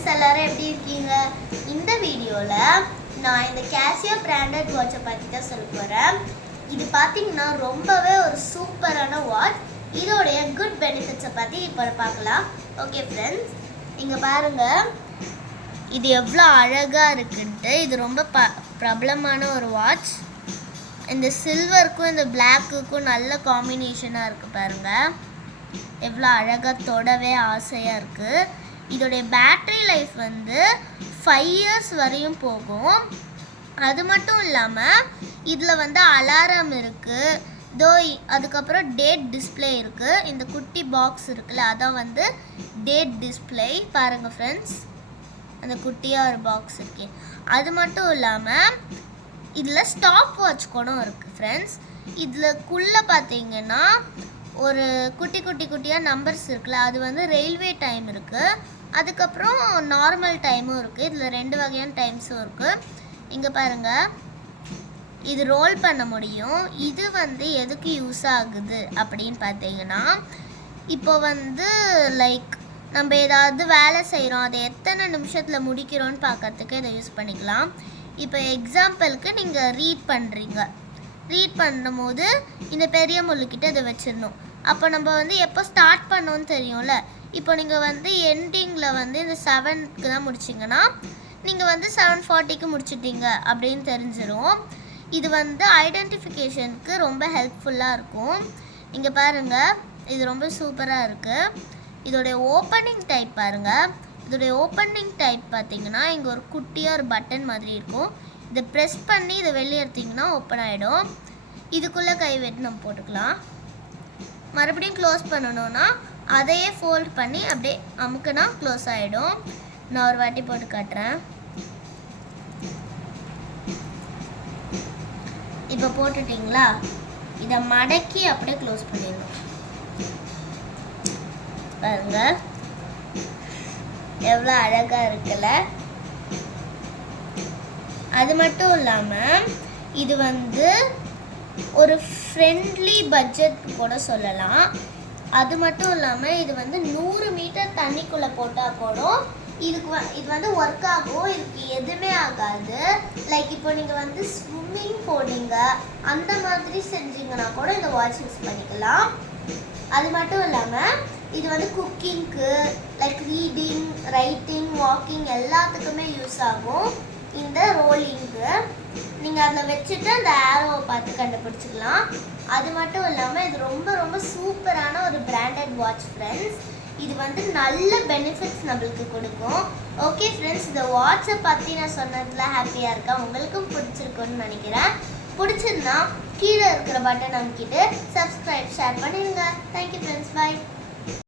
Friends எல்லாரும் எப்படி இருக்கீங்க? இந்த வீடியோவில் நான் இந்த கேசியோ பிராண்டட் வாட்சை பற்றி தான் சொல்ல போகிறேன். இது பார்த்தீங்கன்னா ரொம்பவே ஒரு சூப்பரான வாட்ச். இதோடைய குட் பெனிஃபிட்ஸை பற்றி இப்போ பார்க்கலாம். ஓகே ஃப்ரெண்ட்ஸ், இங்கே பாருங்கள் இது எவ்வளோ அழகாக இருக்குன்ட்டு. இது ரொம்ப பிரபலமான ஒரு வாட்ச். இந்த சில்வருக்கும் இந்த பிளாக்குக்கும் நல்ல காம்பினேஷனாக இருக்குது பாருங்கள். எவ்வளோ அழகாக தொடவே ஆசையாக இருக்குது. இதோடைய பேட்ரி லைஃப் வந்து 5 years வரையும் போகும். அது மட்டும் இல்லாமல் இதில் வந்து அலாரம் இருக்குது. அதுக்கப்புறம் டேட் டிஸ்பிளே இருக்குது. இந்த குட்டி பாக்ஸ் இருக்குல்ல, அதான் வந்து டேட் டிஸ்பிளே. பாருங்கள் ஃப்ரெண்ட்ஸ், அந்த குட்டியாக ஒரு பாக்ஸ் இருக்கு. அது மட்டும் இல்லாமல் இதில் ஸ்டாப் வாட்ச் கூட இருக்குது ஃப்ரெண்ட்ஸ். இதுக்குள்ளே பார்த்தீங்கன்னா ஒரு குட்டியாக நம்பர்ஸ் இருக்குல்ல, அது வந்து ரயில்வே டைம் இருக்குது. அதுக்கப்புறம் நார்மல் டைமும் இருக்குது. இதில் 2 வகையான டைம்ஸும் இருக்குது. இங்கே பாருங்கள், இது ரோல் பண்ண முடியும். இது வந்து எதுக்கு யூஸ் ஆகுது அப்படின்னு பார்த்தீங்கன்னா, இப்போ வந்து லைக் நம்ம ஏதாவது வேலை செய்கிறோம், அதை எத்தனை நிமிஷத்தில் முடிக்கிறோன்னு பார்க்கறதுக்கு இதை யூஸ் பண்ணிக்கலாம். இப்போ எக்ஸாம்பிளுக்கு நீங்கள் ரீட் பண்ணும்போது இந்த பெரிய முள்ளுக்கிட்ட இதை வச்சிடணும். அப்போ நம்ம வந்து எப்போ ஸ்டார்ட் பண்ணோன்னு தெரியும்ல. இப்போ நீங்கள் வந்து எண்டிங்கில் வந்து இந்த 7க்கு தான் முடிச்சிங்கன்னா நீங்கள் வந்து 7:40க்கு முடிச்சிட்டீங்க அப்படின்னு தெரிஞ்சிடும். இது வந்து ஐடென்டிஃபிகேஷனுக்கு ரொம்ப ஹெல்ப்ஃபுல்லாக இருக்கும். இங்கே பாருங்கள், இது ரொம்ப சூப்பராக இருக்குது. இதோடைய ஓப்பனிங் டைப் பாருங்கள். இதோடைய ஓப்பனிங் டைப் பார்த்தீங்கன்னா இங்கே ஒரு குட்டியாக ஒரு பட்டன் மாதிரி இருக்கும். இதை ப்ரெஸ் பண்ணி இதை வெளியே எடுத்திங்கன்னா ஓப்பன் ஆகிடும். இதுக்குள்ளே கை வெட்டி நம்ம போட்டுக்கலாம். மறுபடியும் க்ளோஸ் பண்ணணுன்னா அதையே ஃபோல்ட் பண்ணி அப்படியே அமுக்குனா க்ளோஸ் ஆகிடும். நான் ஒரு வாட்டி போட்டு காட்டுறேன். இப்போ போட்டுட்டிங்களா, இதை மடக்கி அப்படியே க்ளோஸ் பண்ணிடணும். பாருங்க எவ்வளோ அழகாக இருக்குல்ல. அது மட்டும் இல்லாமல் இது வந்து ஒரு ஃப்ரெண்ட்லி பட்ஜெட் கூட சொல்லலாம். அது மட்டும் இல்லாமல் இது வந்து 100 மீட்டர் தண்ணிக்குள்ளே போட்டால் கூட இது வந்து ஒர்க் ஆகும். இதுக்கு எதுவுமே ஆகாது. லைக் இப்போ நீங்கள் வந்து ஸ்விம்மிங் போனீங்க அந்த மாதிரி செஞ்சீங்கன்னா கூட இந்த வாட்ச் யூஸ் பண்ணிக்கலாம். அது மட்டும் இல்லாமல் இது வந்து குக்கிங்க்கு, லைக் ரீடிங், ரைட்டிங், வாக்கிங் எல்லாத்துக்குமே யூஸ் ஆகும். இந்த ரோலிங்க்கு நீங்கள் அதில் வச்சுட்டு அந்த ஆரோவை பார்த்து கண்டுபிடிச்சிக்கலாம். அது மட்டும் இல்லாமல் இது ரொம்ப சூப்பரான ஒரு பிராண்டட் வாட்ச் ஃப்ரெண்ட்ஸ். இது வந்து நல்ல பெனிஃபிட்ஸ் நம்மளுக்கு கொடுக்கும். ஓகே ஃப்ரெண்ட்ஸ், இந்த வாட்சை பற்றி நான் சொன்னதில் ஹாப்பியாக இருக்கேன். உங்களுக்கும் பிடிச்சிருக்குன்னு நினைக்கிறேன். பிடிச்சிருந்தா கீழே இருக்கிற பட்டன் அமைக்கிட்டு சப்ஸ்கிரைப், ஷேர் பண்ணிடுங்க. தேங்க்யூ ஃப்ரெண்ட்ஸ், பாய்.